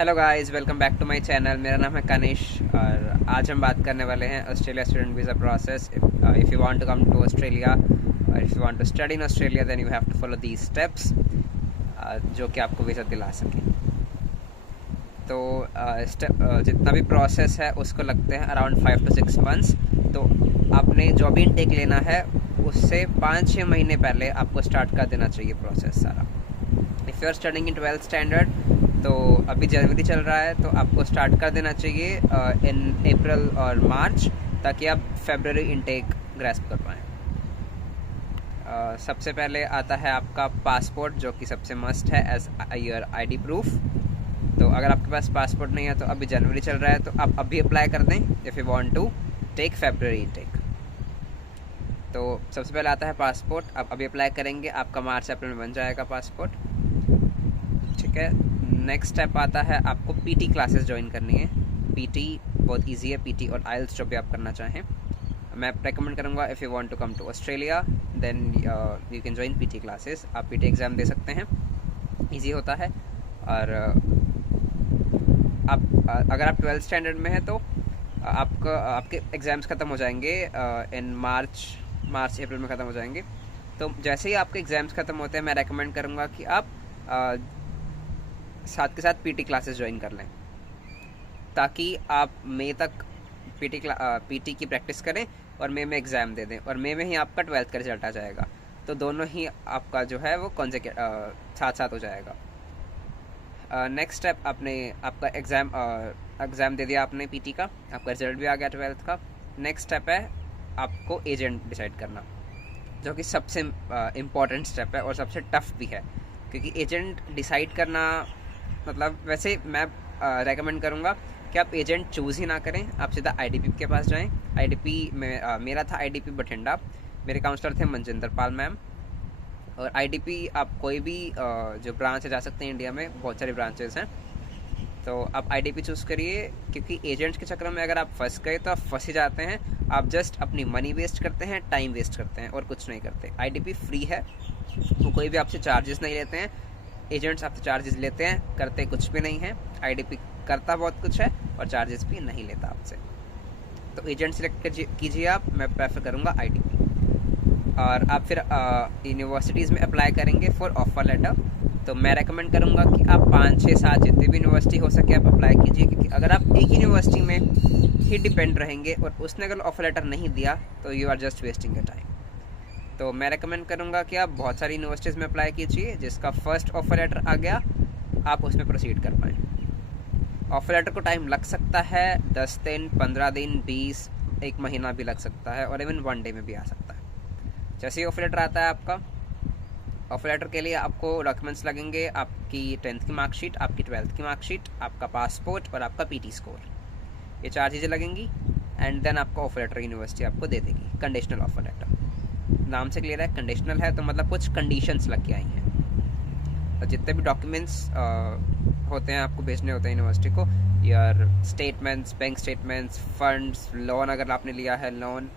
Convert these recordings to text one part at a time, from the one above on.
Hello guys, welcome back to my channel. मेरा नाम है कनिश और आज हम बात करने वाले हैं Australia student visa process. If you want to come to Australia और if you want to study in Australia then you have to follow these steps जो कि आपको वीज़ा दिला सके। तो जितना भी प्रोसेस है उसको लगते हैं अराउंड 5 to 6 मंथ्स। तो आपने जो भी इनटेक लेना है उससे 5-6 महीने पहले आपको स्टार्ट कर देना चाहिए प्रोसेस सारा। If you are studying in 12th standard तो अभी जनवरी चल रहा है, तो आपको स्टार्ट कर देना चाहिए इन अप्रैल और मार्च, ताकि आप फरवरी इनटेक ग्रैस्प कर पाएँ। सबसे पहले आता है आपका पासपोर्ट, जो कि सबसे मस्ट है एज योर आईडी प्रूफ। तो अगर आपके पास पासपोर्ट नहीं है तो अभी जनवरी चल रहा है तो आप अभी अप्लाई कर दें if you want to take February intake. तो सबसे पहले आता है पासपोर्ट। आप अभी अप्लाई करेंगे, आपका मार्च अप्रैल में बन जाएगा पासपोर्ट। ठीक है। नेक्स्ट स्टेप आता है आपको पीटी क्लासेस ज्वाइन करनी है। पीटी बहुत इजी है, पीटी और आइल्स जो भी आप करना चाहें। मैं रेकमेंड करूँगा if you want to come to Australia then you can join PT classes. आप पीटी एग्ज़ाम दे सकते हैं, इजी होता है। और आप अगर आप 12th स्टैंडर्ड में हैं तो आपके एग्ज़ाम्स ख़त्म हो जाएंगे इन मार्च अप्रैल में ख़त्म हो जाएंगे। तो जैसे ही आपके एग्ज़ाम्स ख़त्म होते हैं मैं रेकमेंड करूँगा कि आप साथ के साथ पीटी क्लासेस ज्वाइन कर लें, ताकि आप मई तक पीटी की प्रैक्टिस करें और मई में एग्ज़ाम दे दें, और मई में ही आपका 12th का रिजल्ट आ जाएगा। तो दोनों ही आपका जो है वो साथ साथ हो जाएगा। नेक्स्ट स्टेप, आपका एग्ज़ाम दे दिया आपने पीटी का, आपका रिजल्ट भी आ गया 12th का। नेक्स्ट स्टेप है आपको एजेंट डिसाइड करना, जो कि सबसे इम्पॉर्टेंट स्टेप है और सबसे टफ भी है, क्योंकि एजेंट डिसाइड करना मतलब वैसे मैं रेकमेंड करूँगा कि आप एजेंट चूज़ ही ना करें, आप सीधा आईडीपी के पास जाएं। आईडीपी में मेरा था आईडीपी बठिंडा, मेरे काउंसलर थे मनजिंदर पाल मैम। और आईडीपी आप कोई भी जो ब्रांच है जा सकते हैं, इंडिया में बहुत सारी ब्रांचेस हैं। तो आप आईडीपी चूज़ करिए, क्योंकि एजेंट्स के चक्कर में अगर आप फंस गए तो आप फंस ही जाते हैं। आप जस्ट अपनी मनी वेस्ट करते हैं, टाइम वेस्ट करते हैं और कुछ नहीं करते। आईडीपी फ्री है, वो कोई भी आपसे चार्जेस नहीं लेते हैं। एजेंट्स आपसे चार्जेस लेते हैं, करते कुछ भी नहीं है। आईडीपी करता बहुत कुछ है और चार्जेस भी नहीं लेता आपसे। तो एजेंट सिलेक्ट कीजिए आप, मैं प्रेफर करूँगा आईडीपी। और आप फिर यूनिवर्सिटीज़ में अप्लाई करेंगे फॉर ऑफर लेटर। तो मैं रेकमेंड करूँगा कि आप 5, 6, 7 जितनी भी यूनिवर्सिटी हो सके आप अप्लाई कीजिए, क्योंकि अगर आप एक यूनिवर्सिटी में ही डिपेंड रहेंगे और उसने अगर ऑफर लेटर नहीं दिया तो you are just wasting your time. तो मैं रेकमेंड करूँगा कि आप बहुत सारी यूनिवर्सिटीज़ में अप्लाई कीजिए, जिसका फर्स्ट ऑफर लेटर आ गया आप उसमें प्रोसीड कर पाएँ। ऑफर लेटर को टाइम लग सकता है 10 दिन, 15 दिन, 20, 1 महीना भी लग सकता है, और इवन 1 डे में भी आ सकता है। जैसे ही ऑफर लेटर आता है आपका, ऑफर लेटर के लिए आपको डॉक्यूमेंट्स लगेंगे, आपकी 10th की मार्कशीट, आपकी 12th की मार्कशीट, आपका पासपोर्ट और आपका पीटी स्कोर। ये 4 चीज़ें लगेंगी एंड देन आपका ऑफर लेटर यूनिवर्सिटी आपको दे देगी। कंडीशनल ऑफर लेटर, नाम से क्लियर है, कंडीशनल है तो मतलब कुछ कंडीशंस लग के आई हैं। तो जितने भी डॉक्यूमेंट्स होते हैं आपको भेजने होते हैं यूनिवर्सिटी को, यार statements, bank statements, funds, loan अगर आपने लिया है लोन,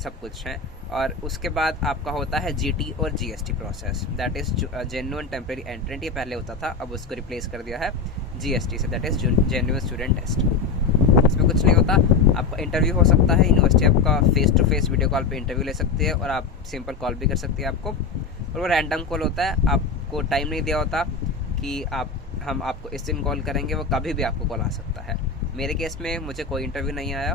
सब कुछ है। और उसके बाद आपका होता है जीटी और GST process, that is genuine temporary एंट्रेंट। ये पहले होता था, अब उसको रिप्लेस कर दिया है जीएसटी से, that is genuine student test. इसमें कुछ नहीं होता, आपका इंटरव्यू हो सकता है, यूनिवर्सिटी आपका face to face video call पे इंटरव्यू ले सकती है, और आप सिंपल कॉल भी कर सकती है आपको। और वो रैंडम कॉल होता है, आपको टाइम नहीं दिया होता कि हम आपको इस दिन कॉल करेंगे, वो कभी भी आपको कॉल आ सकता है। मेरे केस में मुझे कोई इंटरव्यू नहीं आया,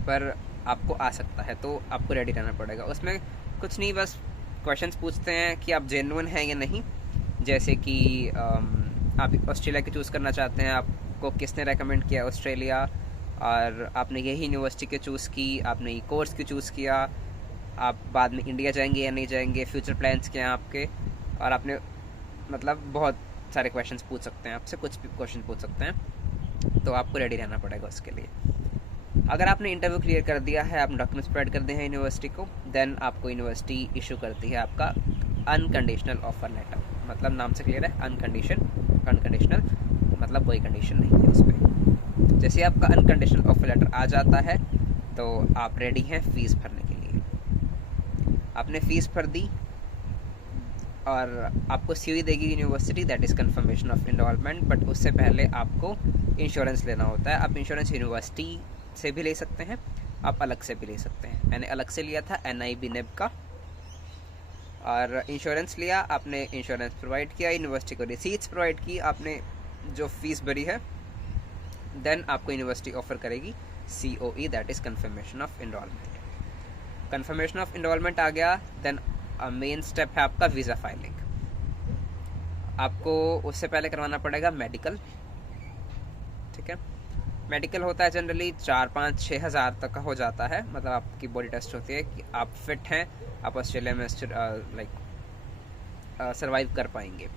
पर आपको आ सकता है, तो आपको रेडी रहना पड़ेगा। उसमें कुछ नहीं, बस क्वेश्चंस पूछते हैं कि आप जेन्युइन हैं या नहीं। जैसे कि आप ऑस्ट्रेलिया की चूज़ करना चाहते हैं, आपको किसने रेकमेंड किया ऑस्ट्रेलिया, और आपने यही यूनिवर्सिटी के चूज़ की, आपने ये कोर्स क्यों चूज़ किया, आप बाद में इंडिया जाएंगे या नहीं जाएंगे, फ्यूचर प्लान्स क्या हैं आपके। और आपने मतलब बहुत सारे क्वेश्चंस पूछ सकते हैं आपसे, कुछ भी क्वेश्चन पूछ सकते हैं, तो आपको रेडी रहना पड़ेगा उसके लिए। अगर आपने इंटरव्यू क्लियर कर दिया है, आपने डॉक्यूमेंट्स प्रोवाइड कर दिए हैं यूनिवर्सिटी को, देन आपको यूनिवर्सिटी इशू करती है आपका अनकंडीशनल ऑफर लेटर। मतलब नाम से क्लियर है, अनकंडीशनल मतलब कोई कंडीशन नहीं है उस पर। जैसे आपका अनकंडीशनल ऑफर लेटर आ जाता है तो आप रेडी हैं फ़ीस भरने के लिए। आपने फ़ीस भर दी, और आपको COE देगी university, that is confirmation of enrolment. But उससे पहले आपको इंश्योरेंस लेना होता है। आप इंश्योरेंस यूनिवर्सिटी से भी ले सकते हैं, आप अलग से भी ले सकते हैं। मैंने अलग से लिया था NIB-NIB का, और इंश्योरेंस लिया, आपने इंश्योरेंस प्रोवाइड किया, यूनिवर्सिटी को रिसीट्स प्रोवाइड की, आपने जो फीस भरी है, देन आपको यूनिवर्सिटी ऑफर करेगी COE, that is confirmation of enrolment. Confirmation of enrolment आ गया, देन मेन स्टेप है आपका वीज़ा फाइलिंग। आपको उससे पहले करवाना पड़ेगा मेडिकल, ठीक है। मेडिकल होता है जनरली 4-5-6 हज़ार तक का हो जाता है। मतलब आपकी बॉडी टेस्ट होती है कि आप फिट हैं, आप ऑस्ट्रेलिया में सर्वाइव कर पाएंगे।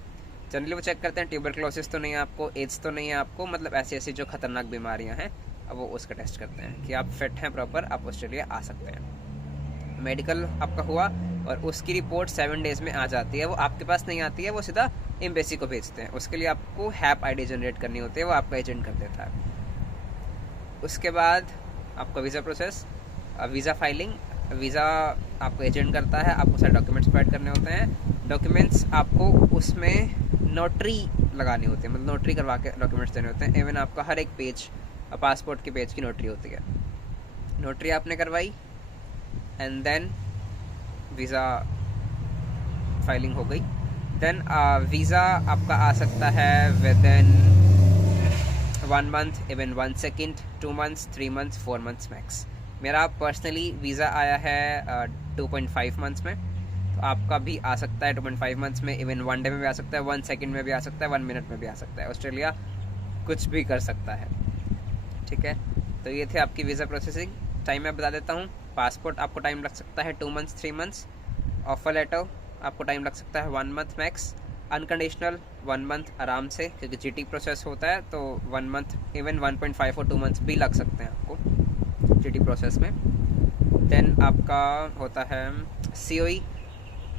जनरली वो चेक करते हैं ट्यूबरक्लोसिस तो नहीं है आपको, एड्स तो नहीं है आपको, मतलब ऐसी ऐसी जो खतरनाक बीमारियां हैं, अब वो उसका टेस्ट करते हैं कि आप फिट हैं प्रॉपर, आप ऑस्ट्रेलिया आ सकते हैं। मेडिकल आपका हुआ और उसकी रिपोर्ट 7 डेज़ में आ जाती है। वो आपके पास नहीं आती है, वो सीधा एम्बेसी को भेजते हैं। उसके लिए आपको हैप ID जनरेट करनी होती है, वो आपका एजेंट कर देता है। उसके बाद आपका visa process, visa filing, visa आपको एजेंट करता है, आपको सारे डॉक्यूमेंट्स प्रोवाइड करने होते हैं। डॉक्यूमेंट्स आपको उसमें नोटरी लगानी होती है, मतलब नोटरी करवा के डॉक्यूमेंट्स देने होते हैं। इवन आपका हर एक पेज, पासपोर्ट के पेज की नोटरी होती है। नोटरी आपने करवाई एंड देन वीज़ा फाइलिंग हो गई। देन वीज़ा आपका आ सकता है with in 1 month, even 1 second, 2 months, 3 months, 4 months max. मेरा पर्सनली वीज़ा आया है 2.5 मंथ्स में, तो आपका भी आ सकता है 2.5 मंथ्स में, इवन 1 डे में भी आ सकता है, 1 सेकेंड में भी आ सकता है, 1 मिनट में भी आ सकता है। ऑस्ट्रेलिया कुछ भी कर सकता है, ठीक है। तो ये थे आपकी वीज़ा प्रोसेसिंग। टाइम मैं बता देता हूँ। पासपोर्ट आपको टाइम लग सकता है 2 मंथ्स, 3 मंथ्स। ऑफर लेटर आपको टाइम लग सकता है 1 मंथ मैक्स। अनकंडीशनल 1 मंथ आराम से, क्योंकि GT प्रोसेस होता है, तो 1 मंथ, इवन 1.5 और 2 मंथ्स भी लग सकते हैं आपको GT प्रोसेस में। देन आपका होता है COE,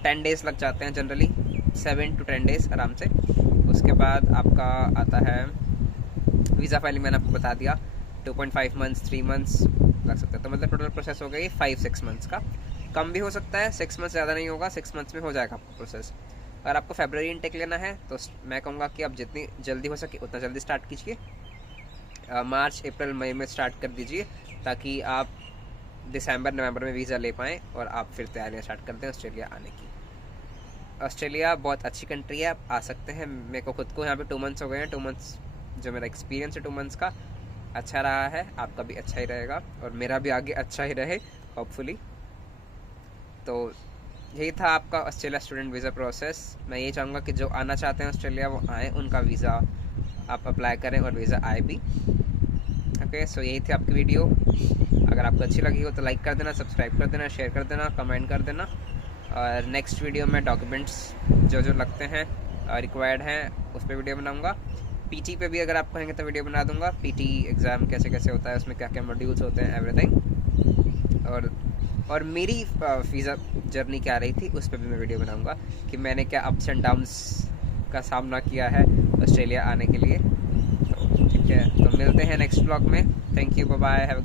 10 डेज़ लग जाते हैं जनरली, 7 to 10 डेज़ आराम से। उसके बाद आपका आता है वीज़ा फाइलिंग, मैंने आपको बता दिया 2.5 मंथ्स, 3 मंथ्स लग सकता है। तो मतलब टोटल प्रोसेस हो गई 5-6 मंथ्स का। कम भी हो सकता है, 6 मंथ्स ज़्यादा नहीं होगा, 6 मंथ्स में हो जाएगा आपका प्रोसेस। अगर आपको फरवरी इनटेक लेना है तो मैं कहूँगा कि आप जितनी जल्दी हो सके उतना जल्दी स्टार्ट कीजिए। मार्च, अप्रैल, मई में स्टार्ट कर दीजिए, ताकि आप दिसंबर, नवंबर में वीज़ा ले पाएँ और आप फिर तैयारियाँ स्टार्ट कर दें ऑस्ट्रेलिया आने की। ऑस्ट्रेलिया बहुत अच्छी कंट्री है, आप आ सकते हैं। मेरे को खुद को यहाँ पे 2 मंथ्स हो गए हैं। 2 मंथ्स जो मेरा एक्सपीरियंस है 2 मंथ्स का, अच्छा रहा है। आपका भी अच्छा ही रहेगा और मेरा भी आगे अच्छा ही रहे होपफुली। तो यही था आपका ऑस्ट्रेलिया स्टूडेंट वीज़ा प्रोसेस। मैं ये चाहूँगा कि जो आना चाहते हैं ऑस्ट्रेलिया वो आएँ, उनका वीज़ा आप अप्लाई करें और वीज़ा आए भी। ओके, सो यही थी आपकी वीडियो। अगर आपको अच्छी लगी हो तो लाइक कर देना, सब्सक्राइब कर देना, शेयर कर देना, कमेंट कर देना। और नेक्स्ट वीडियो में डॉक्यूमेंट्स जो जो लगते हैं रिक्वायर्ड हैं उस पर वीडियो बनाऊँगा। PT पे भी अगर आप कहेंगे तो वीडियो बना दूँगा। PT एग्ज़ाम कैसे कैसे होता है, उसमें क्या क्या मॉड्यूल्स होते हैं, एवरीथिंग। और मेरी वीज़ा जर्नी क्या रही थी उस पर भी मैं वीडियो बनाऊँगा कि मैंने क्या अप्स एंड डाउन्स का सामना किया है ऑस्ट्रेलिया आने के लिए। तो ठीक है, तो मिलते हैं नेक्स्ट व्लॉग में। Thank you, bye bye, have